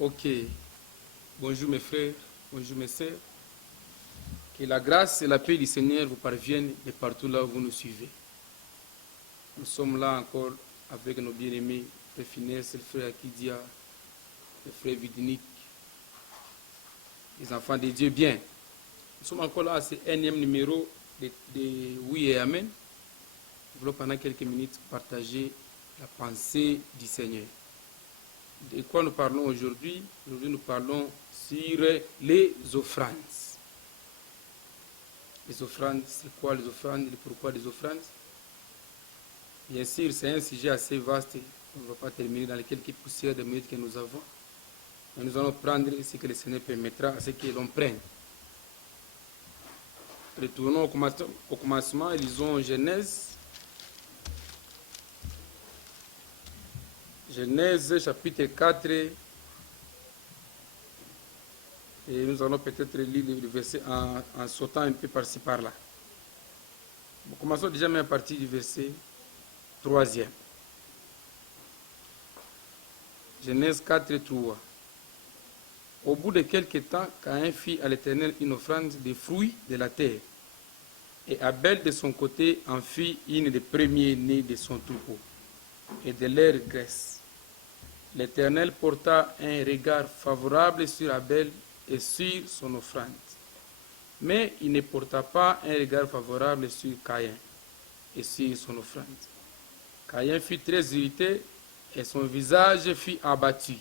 Ok. Bonjour mes frères, bonjour mes sœurs. Que la grâce et la paix du Seigneur vous parviennent de partout là où vous nous suivez. Nous sommes là encore avec nos bien-aimés, le frère Finesse, le frère Akidia, le frère Vidinique, les enfants de Dieu bien. Nous sommes encore là à ce énième numéro de Oui et Amen. Nous voulons pendant quelques minutes partager la pensée du Seigneur. De quoi nous parlons aujourd'hui? Aujourd'hui, nous parlons sur les offrandes. Les offrandes, c'est quoi les offrandes et pourquoi les offrandes? Bien sûr, c'est un sujet assez vaste. On ne va pas terminer dans les quelques poussières de minutes que nous avons. Mais nous allons prendre ce que le Seigneur permettra à ce que l'on prenne. Retournons au commencement et lisons Genèse. Genèse chapitre 4. Et nous allons peut-être lire le verset en sautant un peu par-ci par-là. Nous commençons déjà même à partir du verset 3e. Genèse 4, 3. Au bout de quelque temps, Caïn fit à l'Éternel une offrande des fruits de la terre. Et Abel de son côté en fit une des premiers-nés de son troupeau et de leur graisse. L'Éternel porta un regard favorable sur Abel et sur son offrande. Mais il ne porta pas un regard favorable sur Caïn et sur son offrande. Caïn fut très irrité et son visage fut abattu.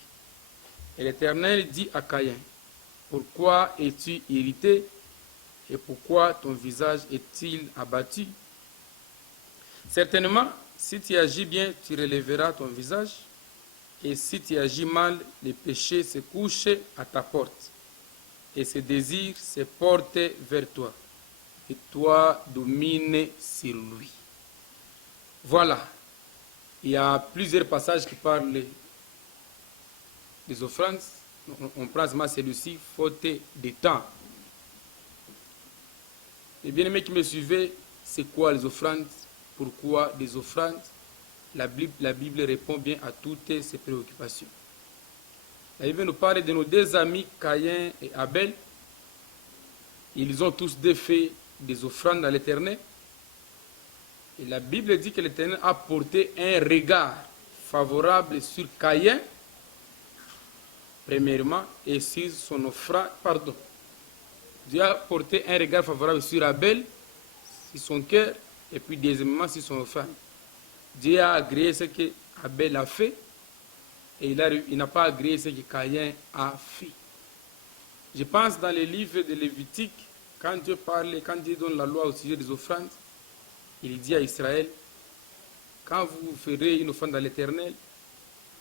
Et l'Éternel dit à Caïn, pourquoi es-tu irrité et pourquoi ton visage est-il abattu? Certainement, si tu agis bien, tu relèveras ton visage, et si tu agis mal, le péché se couche à ta porte, et ses désirs se portent vers toi, et toi domines sur lui. Voilà. Il y a plusieurs passages qui parlent des offrandes. On prend seulement celui-ci, faute de temps. Les bien-aimés qui me suivaient, c'est quoi les offrandes? Pourquoi des offrandes? La Bible répond bien à toutes ces préoccupations. La Bible nous parle de nos deux amis, Caïn et Abel. Ils ont tous deux fait des offrandes à l'Éternel. Et la Bible dit que l'Éternel a porté un regard favorable sur Caïn, premièrement, et sur son offrande, Dieu a porté un regard favorable sur Abel, sur son cœur, et puis deuxièmement sur son offrande. Dieu a agréé ce que Abel a fait, et il n'a pas agréé ce que Caïn a fait. Je pense dans les livres de Lévitique, quand Dieu donne la loi au sujet des offrandes, il dit à Israël, quand vous ferez une offrande à l'Éternel,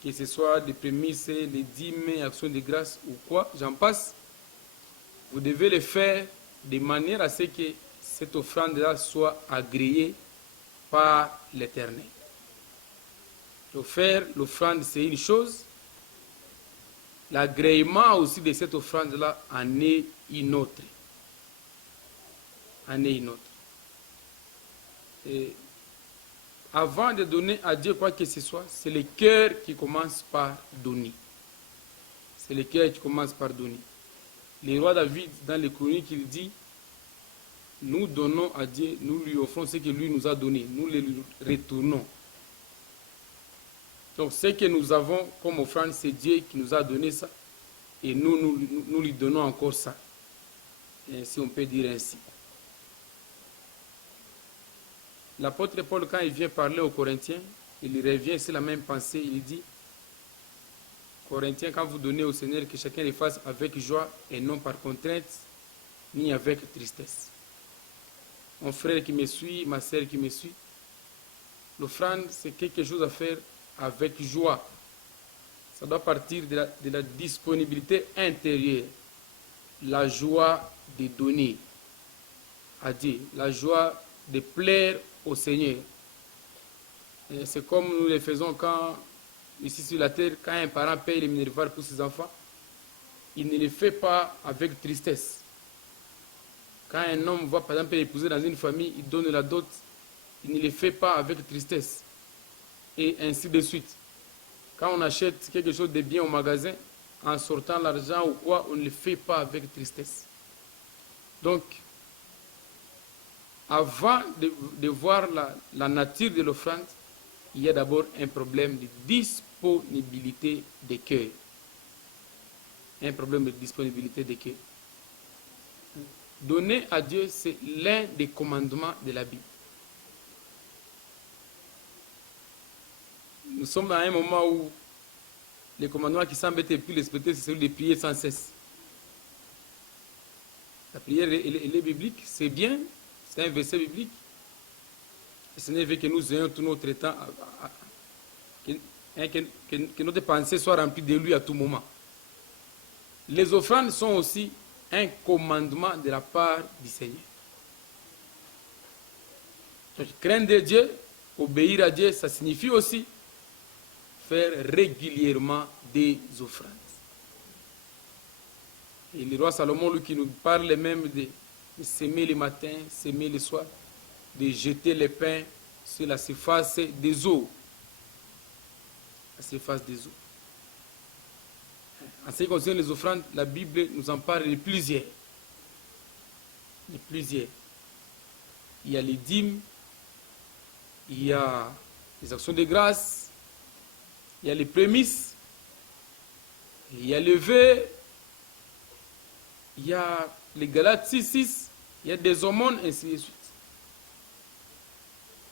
que ce soit des prémices, des dîmes, actions de grâce ou quoi, j'en passe, vous devez le faire de manière à ce que cette offrande-là soit agréée par l'Éternel. Faire l'offrande, c'est une chose. L'agrément aussi de cette offrande-là en est une autre. Et avant de donner à Dieu quoi que ce soit, c'est le cœur qui commence par donner. C'est le cœur qui commence par donner. Le roi David, dans les chroniques, il dit, nous donnons à Dieu, nous lui offrons ce que lui nous a donné, nous le retournons. Donc ce que nous avons comme offrande, c'est Dieu qui nous a donné ça, et nous lui donnons encore ça. Et si on peut dire ainsi. L'apôtre Paul, quand il vient parler aux Corinthiens, il revient sur la même pensée, il dit, Corinthiens, quand vous donnez au Seigneur, que chacun le fasse avec joie et non par contrainte, ni avec tristesse. Mon frère qui me suit, ma sœur qui me suit, l'offrande, c'est quelque chose à faire avec joie. Ça doit partir de la disponibilité intérieure, la joie de donner à Dieu, la joie de plaire au Seigneur. C'est comme nous le faisons quand, ici sur la terre, quand un parent paye les minervales pour ses enfants, il ne le fait pas avec tristesse. Quand un homme va par exemple épouser dans une famille, il donne la dot, il ne le fait pas avec tristesse. Et ainsi de suite. Quand on achète quelque chose de bien au magasin, en sortant l'argent ou quoi, on ne le fait pas avec tristesse. Donc, avant de voir la nature de l'offrande, il y a d'abord un problème de disponibilité des cœurs. Un problème de disponibilité des cœurs. Donner à Dieu, c'est l'un des commandements de la Bible. Nous sommes à un moment où les commandements qui semblent être plus respectés, c'est celui de prier sans cesse. La prière, elle est biblique, c'est bien, c'est un verset biblique. Et ce n'est que nous ayons tout notre temps, que notre pensée soit remplie de lui à tout moment. Les offrandes sont aussi un commandement de la part du Seigneur. Donc, craindre Dieu, obéir à Dieu, ça signifie aussi faire régulièrement des offrandes. Et le roi Salomon, lui, qui nous parle même de s'aimer le matin, s'aimer le soir, de jeter les pains sur la surface des eaux. La surface des eaux. En ce qui concerne les offrandes, la Bible nous en parle de plusieurs. De plusieurs. Il y a les dîmes, il y a les actions de grâce, il y a les prémices, il y a le vœu, il y a les Galates 6:6, il y a des aumônes, ainsi de suite.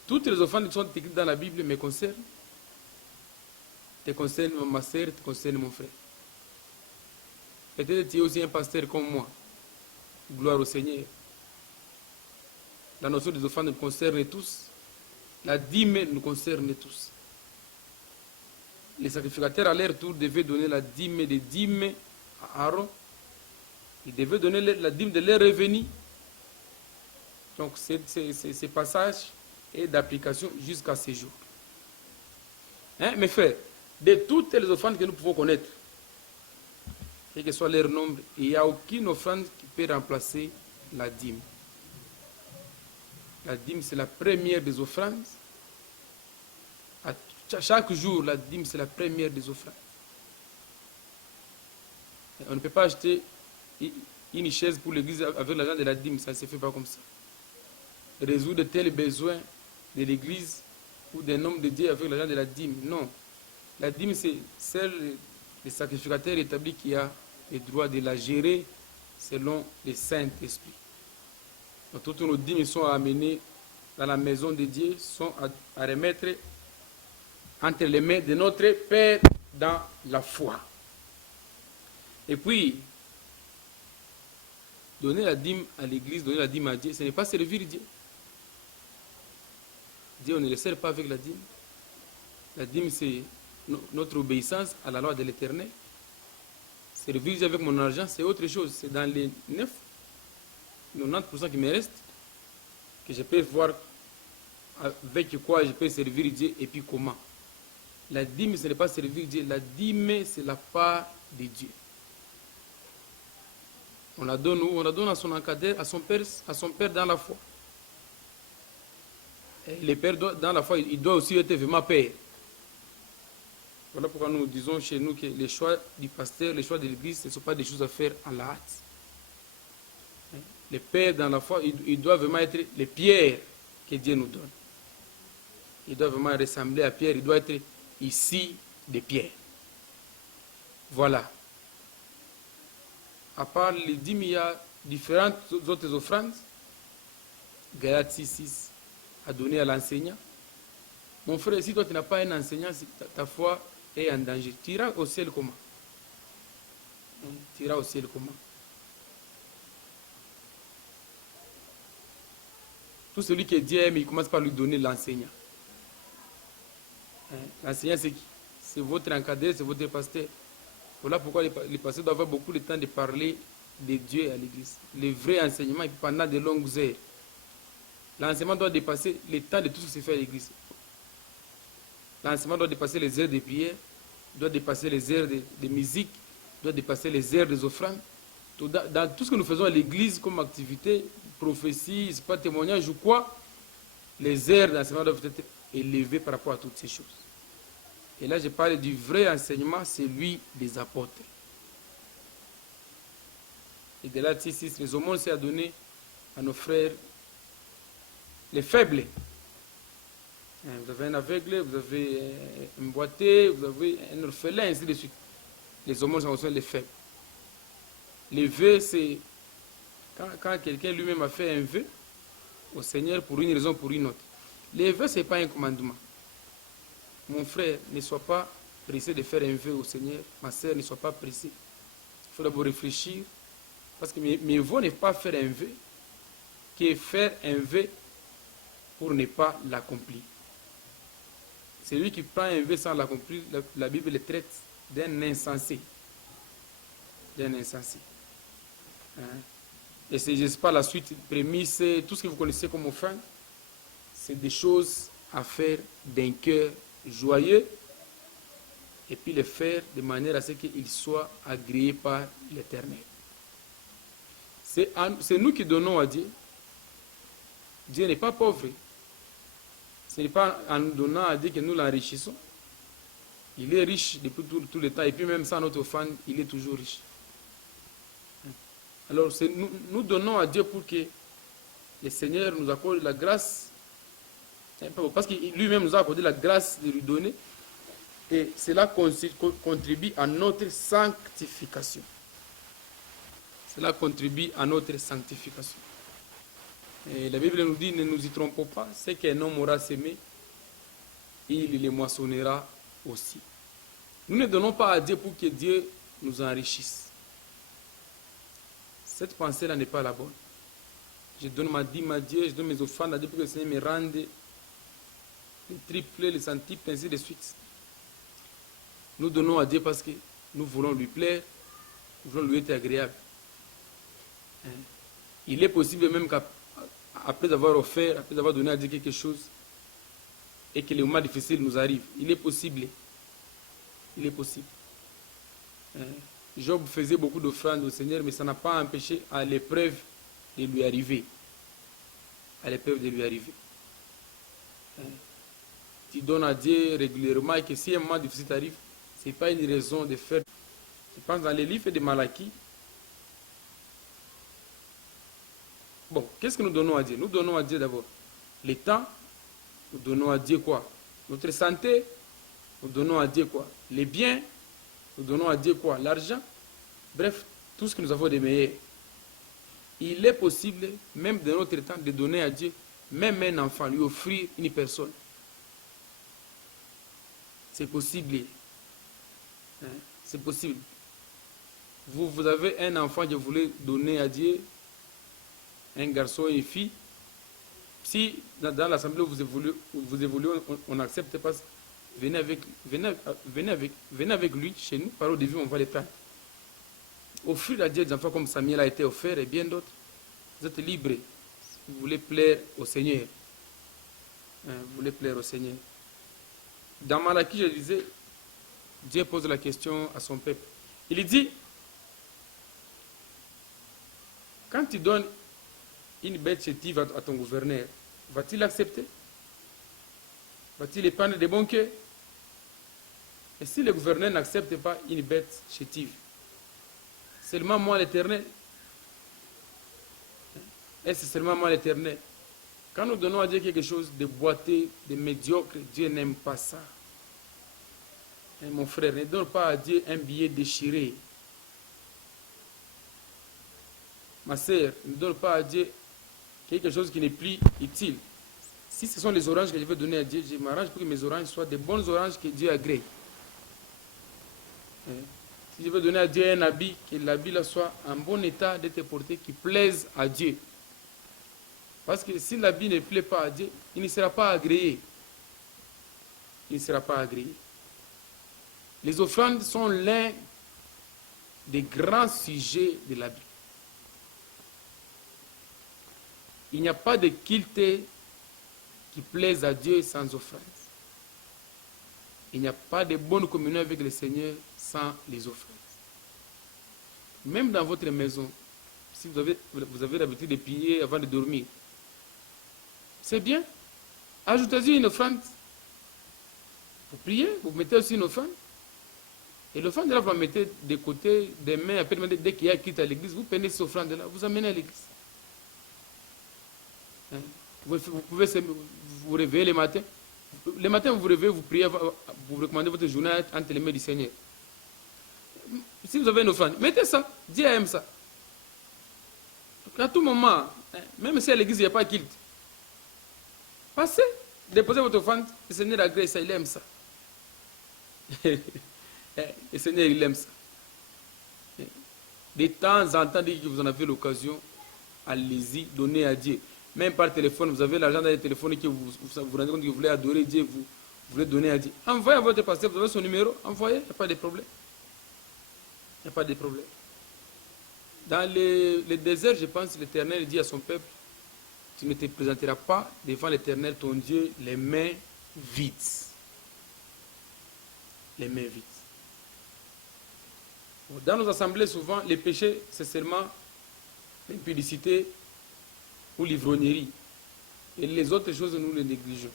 Toutes les offrandes qui sont écrites dans la Bible me concernent. Te concernent ma soeur, te concernent mon frère. Peut-être tu es aussi un pasteur comme moi. Gloire au Seigneur. La notion des offrandes nous concerne tous. La dîme nous concerne tous. Les sacrificateurs à leur tour devaient donner la dîme des dîmes à Aaron. Ils devaient donner la dîme de leurs revenus. Donc ce passage est d'application jusqu'à ce jour. Mes frères, de toutes les offrandes que nous pouvons connaître, quel que soit leur nombre, il n'y a aucune offrande qui peut remplacer la dîme. La dîme, c'est la première des offrandes. Chaque jour, la dîme, c'est la première des offrandes. On ne peut pas acheter une chaise pour l'église avec l'argent de la dîme, ça ne se fait pas comme ça. Résoudre tels besoins de l'église ou d'un homme de Dieu avec l'argent de la dîme, non. La dîme, c'est celle des sacrificateurs établis qui a le droit de la gérer selon le Saint-Esprit. Donc, toutes nos dîmes sont amenées dans la maison de Dieu, sont à remettre entre les mains de notre Père dans la foi. Et puis, donner la dîme à l'église, donner la dîme à Dieu, ce n'est pas servir Dieu. Dieu, on ne le sert pas avec la dîme. La dîme, c'est notre obéissance à la loi de l'Éternel. Servir Dieu avec mon argent, c'est autre chose. C'est dans les 90% qui me restent que je peux voir avec quoi je peux servir Dieu et puis comment. La dîme, ce n'est pas servir Dieu. La dîme, c'est la part de Dieu. On la donne où? On la donne à son encadreur, à son père dans la foi. Et le père dans la foi, il doit aussi être vraiment père. Voilà pourquoi nous disons chez nous que les choix du pasteur, les choix de l'église, ce ne sont pas des choses à faire à la hâte. Les pères dans la foi, ils doivent vraiment être les pierres que Dieu nous donne. Il doit vraiment ressembler à Pierre, il doit être ici des pierres. Voilà. À part les dîmes, il y a différentes autres offrandes. Galates 6:6 à donner à l'enseignant. Mon frère, si toi tu n'as pas un enseignant, ta foi est en danger. Tu iras au ciel comment? Tu iras au ciel comment? Tout celui que Dieu aime, il commence par lui donner l'enseignant. L'enseignant, c'est qui? C'est votre encadreur, c'est votre pasteur. Voilà pourquoi les pasteurs doivent avoir beaucoup de temps de parler de Dieu à l'église. Le vrai enseignement, et pendant de longues heures. L'enseignement doit dépasser le temps de tout ce qui se fait à l'église. L'enseignement doit dépasser les heures de prière, doit dépasser les heures de musique, doit dépasser les heures des offrandes. Dans tout ce que nous faisons à l'église comme activité, prophétie, c'est pas témoignage ou quoi, les heures d'enseignement doivent être élevées par rapport à toutes ces choses. Et là, je parle du vrai enseignement, celui des apôtres. Et Galates 6, les aumônes, c'est à donner à nos frères les faibles. Vous avez un aveugle, vous avez un boiteux, vous avez un orphelin, ainsi de suite. Les aumônes sont les faibles. Les vœux, c'est quand quelqu'un lui-même a fait un vœu au Seigneur pour une raison ou pour une autre. Les vœux, ce n'est pas un commandement. Mon frère, ne sois pas pressé de faire un vœu au Seigneur. Ma sœur, ne sois pas pressé. Il faut d'abord réfléchir. Parce que mieux vaut ne pas faire un vœu que faire un vœu pour ne pas l'accomplir. Celui qui prend un vœu sans l'accomplir, la Bible le traite d'un insensé. D'un insensé. Hein? Et c'est, je ne sais pas, la suite, prémisse, tout ce que vous connaissez comme offrande, c'est des choses à faire d'un cœur joyeux et puis le faire de manière à ce qu'il soit agréé par l'Éternel. C'est nous qui donnons à Dieu. Dieu n'est pas pauvre. Ce n'est pas en nous donnant à Dieu que nous l'enrichissons. Il est riche depuis tout le temps. Et puis même sans notre offrande, il est toujours riche. Alors nous donnons à Dieu pour que le Seigneur nous accorde la grâce. Parce qu'il lui-même nous a accordé la grâce de lui donner. Et cela contribue à notre sanctification. Cela contribue à notre sanctification. Et la Bible nous dit, ne nous y trompons pas, c'est qu'un homme aura semé, il les moissonnera aussi. Nous ne donnons pas à Dieu pour que Dieu nous enrichisse. Cette pensée-là n'est pas la bonne. Je donne ma dîme à Dieu, je donne mes offrandes à Dieu pour que le Seigneur me rende les triplés, les centiples, ainsi de suite. Nous donnons à Dieu parce que nous voulons lui plaire, nous voulons lui être agréable. Il est possible même qu'après avoir offert, après avoir donné à Dieu quelque chose, et que les moments difficiles nous arrivent. Il est possible. Il est possible. Job faisait beaucoup d'offrandes au Seigneur, mais ça n'a pas empêché à l'épreuve de lui arriver. À l'épreuve de lui arriver. Tu donnes à Dieu régulièrement et que si un moment difficile t'arrive, ce n'est pas une raison de faire. Je pense dans les livres de Malachie. Bon, qu'est-ce que nous donnons à Dieu? Nous donnons à Dieu d'abord le temps. Nous donnons à Dieu quoi? Notre santé. Nous donnons à Dieu quoi? Les biens. Nous donnons à Dieu quoi? L'argent. Bref, tout ce que nous avons de meilleur. Il est possible, même de notre temps, de donner à Dieu, même un enfant, lui offrir une personne. C'est possible. C'est possible. Vous avez un enfant que vous voulez donner à Dieu, un garçon et une fille. Si dans l'assemblée où vous évoluez, on n'accepte pas, venez avec lui chez nous. Par au début, on va les prendre. Offrir à Dieu des enfants comme Samuel a été offert et bien d'autres. Vous êtes libres. Si vous voulez plaire au Seigneur. Vous voulez plaire au Seigneur. Dans Malachie, je disais, Dieu pose la question à son peuple. Il dit, quand tu donnes une bête chétive à ton gouverneur, va-t-il accepter? Va-t-il les prendre de bon cœur? Et si le gouverneur n'accepte pas une bête chétive, seulement moi l'Éternel? Est-ce seulement moi l'Éternel? Quand nous donnons à Dieu quelque chose de boiteux, de médiocre, Dieu n'aime pas ça. Et mon frère, ne donne pas à Dieu un billet déchiré. Ma sœur, ne donne pas à Dieu quelque chose qui n'est plus utile. Si ce sont les oranges que je veux donner à Dieu, je m'arrange pour que mes oranges soient des bonnes oranges que Dieu agrée. Si je veux donner à Dieu un habit, que l'habit là soit en bon état d'être porté, qui plaise à Dieu. Parce que si l'habit ne plaît pas à Dieu, il ne sera pas agréé. Il ne sera pas agréé. Les offrandes sont l'un des grands sujets de la Bible. Il n'y a pas de culte qui plaise à Dieu sans offrande. Il n'y a pas de bonne communion avec le Seigneur sans les offrandes. Même dans votre maison, si vous avez l'habitude de prier avant de dormir, c'est bien. Ajoutez-y une offrande. Vous priez, vous mettez aussi une offrande. Et l'offrande là, vous la mettez de côté, des mains, après dès qu'il y a quitte à l'église, vous prenez cette offrande là, vous amenez à l'église. Hein? Vous pouvez vous réveiller le matin. Le matin, vous vous réveillez, vous priez, vous recommandez votre journée entre les mains du Seigneur. Si vous avez une offrande, mettez ça. Dieu aime ça. Donc, à tout moment, hein, même si à l'église, il n'y a pas de culte, passez, déposez votre offrande, le Seigneur agrée ça, il aime ça. Le Seigneur, il aime ça. De temps en temps, dès que vous en avez l'occasion, allez-y, donnez à Dieu. Même par téléphone, vous avez l'argent dans le téléphone et que vous rendez compte que vous voulez adorer Dieu, vous voulez donner à Dieu. Envoyez à votre pasteur, vous avez son numéro, envoyez, il n'y a pas de problème. Il n'y a pas de problème. Dans le désert, je pense que l'Éternel dit à son peuple, tu ne te présenteras pas devant l'Éternel, ton Dieu, les mains vides. Les mains vides. Dans nos assemblées, souvent, les péchés, c'est seulement l'impudicité ou l'ivrognerie. Et les autres choses, nous les négligeons.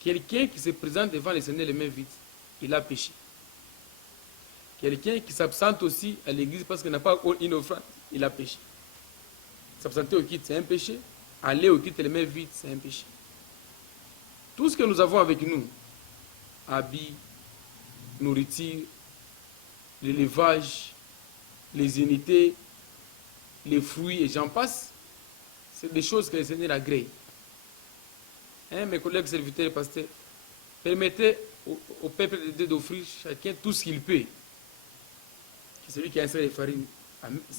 Quelqu'un qui se présente devant le Seigneur les mains vides, il a péché. Quelqu'un qui s'absente aussi à l'église parce qu'il n'a pas une offrande, il a péché. S'absenter au kit, c'est un péché. Aller au kit les mains vides, c'est un péché. Tout ce que nous avons avec nous, habits, nourriture, l'élevage, les unités, les fruits et j'en passe, c'est des choses que le Seigneur agrée. Hein, mes collègues serviteurs et pasteurs, permettez au peuple de Dieu d'offrir chacun tout ce qu'il peut. Que celui qui a un sac de farine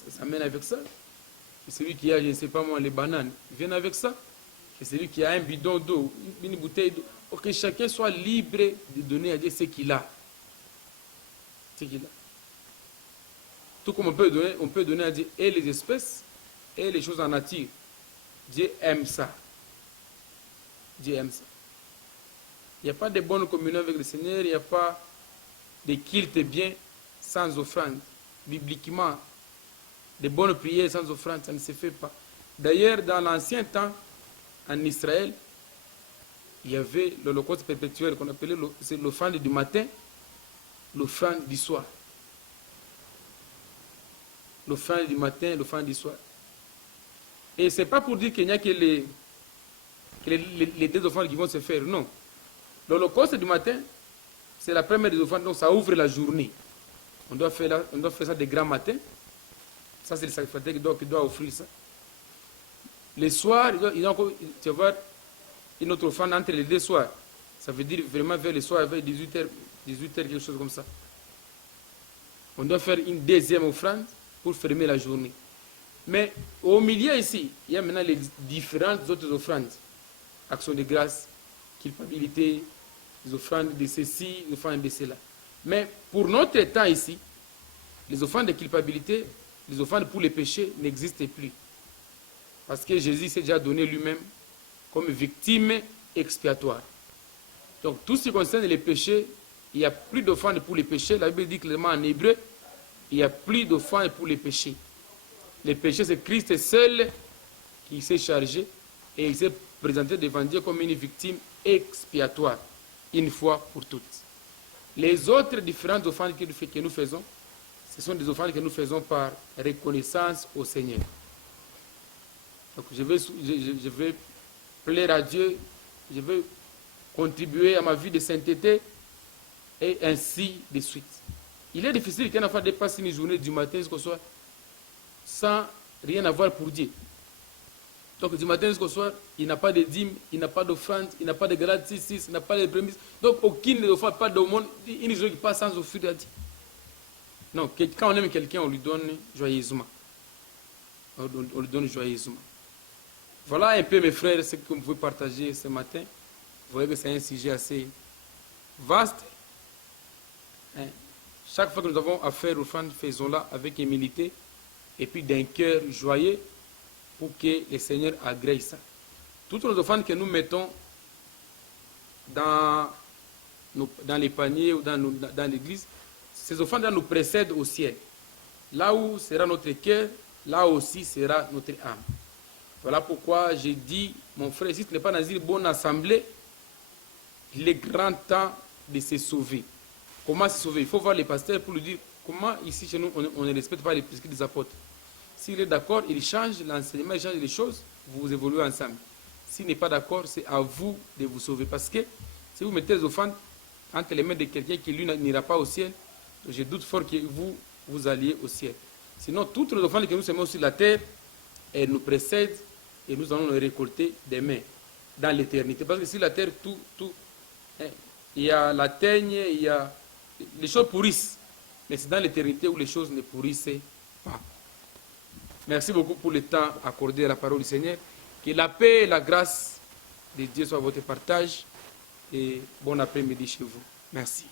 s'amène avec ça. Que celui qui a, je ne sais pas moi, les bananes, vienne avec ça. Que celui qui a un bidon d'eau, une bouteille d'eau, pour que chacun soit libre de donner à Dieu ce qu'il a. Ce qu'il a. Tout comme on peut donner à Dieu et les espèces et les choses en nature. Dieu aime ça. Dieu aime ça. Il n'y a pas de bonne communion avec le Seigneur, il n'y a pas de culte bien sans offrande. Bibliquement, de bonnes prières sans offrande, ça ne se fait pas. D'ailleurs, dans l'ancien temps, en Israël, il y avait l'holocauste perpétuel qu'on appelait l'offrande du matin, l'offrande du soir. L'offrande du matin, l'offrande du soir. Et ce n'est pas pour dire qu'il n'y a que les deux offrandes qui vont se faire, non. L'holocauste du matin, c'est la première des offrandes, donc ça ouvre la journée. On doit faire ça de grand matin. Ça, c'est le sacrificateur qui doit offrir ça. Les soirs, il doit avoir une autre offrande entre les deux soirs. Ça veut dire vraiment vers les soirs, vers 18h, quelque chose comme ça. On doit faire une deuxième offrande pour fermer la journée. Mais au milieu ici, il y a maintenant les différentes autres offrandes. Action de grâce, culpabilité, les offrandes de ceci, les offrandes de cela. Mais pour notre temps ici, les offrandes de culpabilité, les offrandes pour les péchés n'existent plus. Parce que Jésus s'est déjà donné lui-même comme victime expiatoire. Donc tout ce qui concerne les péchés, il n'y a plus d'offrandes pour les péchés. La Bible dit clairement en hébreu, il n'y a plus d'offrandes pour les péchés. Les péchés, c'est Christ seul qui s'est chargé et il s'est présenté devant Dieu comme une victime expiatoire, une fois pour toutes. Les autres différentes offrandes que nous faisons, ce sont des offrandes que nous faisons par reconnaissance au Seigneur. Donc je vais plaire à Dieu, je vais contribuer à ma vie de sainteté et ainsi de suite. Il est difficile qu'un enfant dépasse une journée du matin jusqu'au soir sans rien avoir pour Dieu. Donc du matin jusqu'au soir, il n'a pas de dîme, il n'a pas d'offrande, il n'a pas de gratification, il n'a pas de prémices. Donc aucune offrande, pas d'aumône, une journée qui passe sans offrir à Dieu. Non, quand on aime quelqu'un, on lui donne joyeusement. On lui donne joyeusement. Voilà un peu mes frères, ce que vous pouvez partager ce matin. Vous voyez que c'est un sujet assez vaste. Hein? Chaque fois que nous avons affaire aux offrandes, faisons-la avec humilité et puis d'un cœur joyeux pour que le Seigneur agrée ça. Toutes les offrandes que nous mettons dans les paniers ou dans l'église, ces offrandes nous précèdent au ciel. Là où sera notre cœur, là aussi sera notre âme. Voilà pourquoi j'ai dit, mon frère, si ce n'est pas dans une bonne assemblée, il est grand temps de se sauver. comment se sauver. Il faut voir les pasteurs pour lui dire comment ici chez nous on ne respecte pas les prescrits des apôtres. S'il est d'accord, il change l'enseignement, il change les choses, vous évoluez ensemble. S'il n'est pas d'accord, c'est à vous de vous sauver. Parce que si vous mettez les offrandes entre les mains de quelqu'un qui lui n'ira pas au ciel, je doute fort que vous alliez au ciel. Sinon, toutes les offrandes que nous semons sur la terre, elles nous précèdent et nous allons les récolter demain, dans l'éternité. Parce que sur la terre, il y a la teigne, il y a... les choses pourrissent. Mais c'est dans l'éternité où les choses ne pourrissent pas. Merci beaucoup pour le temps accordé à la parole du Seigneur. Que la paix et la grâce de Dieu soient à votre partage. Et bon après-midi chez vous. Merci.